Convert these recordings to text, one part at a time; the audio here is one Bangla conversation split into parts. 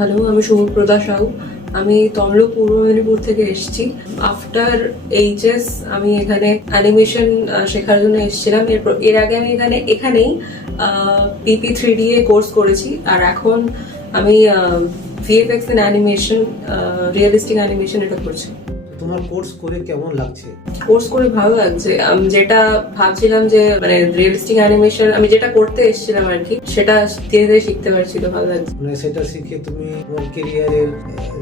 হ্যালো, আমি শুভপ্রদা সাউ। আমি তমলুক পূর্ব মেদিনীপুর থেকে এসেছি। আফটার এইচএস আমি এখানে অ্যানিমেশন শেখার জন্য এসেছিলাম। এর আগে আমি এখানেই PP3D এ কোর্স করেছি, আর এখন আমি VFX and animation, realistic animation এটা করছি। তোমার কোর্স করে কেমন লাগছে? কোর্স করে ভালো লাগছে। আমি যেটা ভাবছিলাম যে মানে রিয়েলিস্টিক অ্যানিমেশন আমি যেটা করতে এসেছিলাম আর কি, সেটা ধীরে ধীরে শিখতে পারছিল, ভালো লাগছে। মানে সেটা শিখে তুমি তোমার ক্যারিয়ারের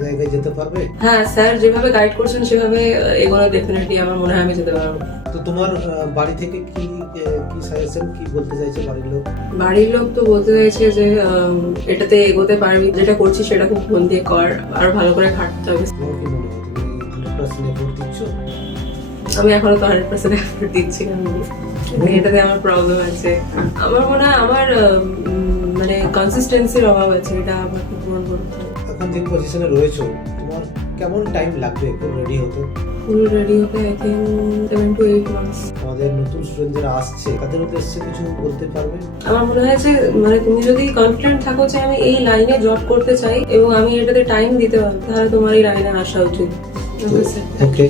জায়গায় যেতে পারবে? হ্যাঁ, স্যার যেভাবে গাইড করছেন সেভাবে এগোনো ডেফিনেটলি আমার মনে হয় আমি যেতে পারবো। তো তোমার বাড়ি থেকে কি সাজেশন কি বলতে চাইছে বাড়ির লোক? বাড়ির লোক তো বলতে চাইছে যে এটাতে এগোতে পারবি, যেটা করছিস সেটা খুব মন দিয়ে কর, আরো ভালো করে খাটতে হবে। তোমার কি মনে হয় তুমি 100% এফোর্ট দিচ্ছ? আমি এখনো তো 100% এফোর্ট দিচ্ছি না, এটাতে আমার প্রবলেম আছে। আমার মনে হয় আমার মানে কনসিস্টেন্সির অভাব আছে, এটা আমাকে পূরণ করতে হবে। এখন যে পজিশনে রয়েছো তোমার কেমন টাইম লাগবে পুরো রেডি হতে? পুরো রেডি হতে আই থিঙ্ক 7 to 8 months। আমাদের নতুন স্টুডেন্ট যারা আসছে তাদের উদ্দেশ্যে কিছু বলতে পারবে? আমার মনে হয় যে মানে তুমি যদি কনফিডেন্ট থাকো যে আমি এই লাইনে জব করতে চাই এবং আমি এটাতে টাইম দিতে পারবো, তাহলে তোমার এই লাইনে আসা উচিত। ওকে।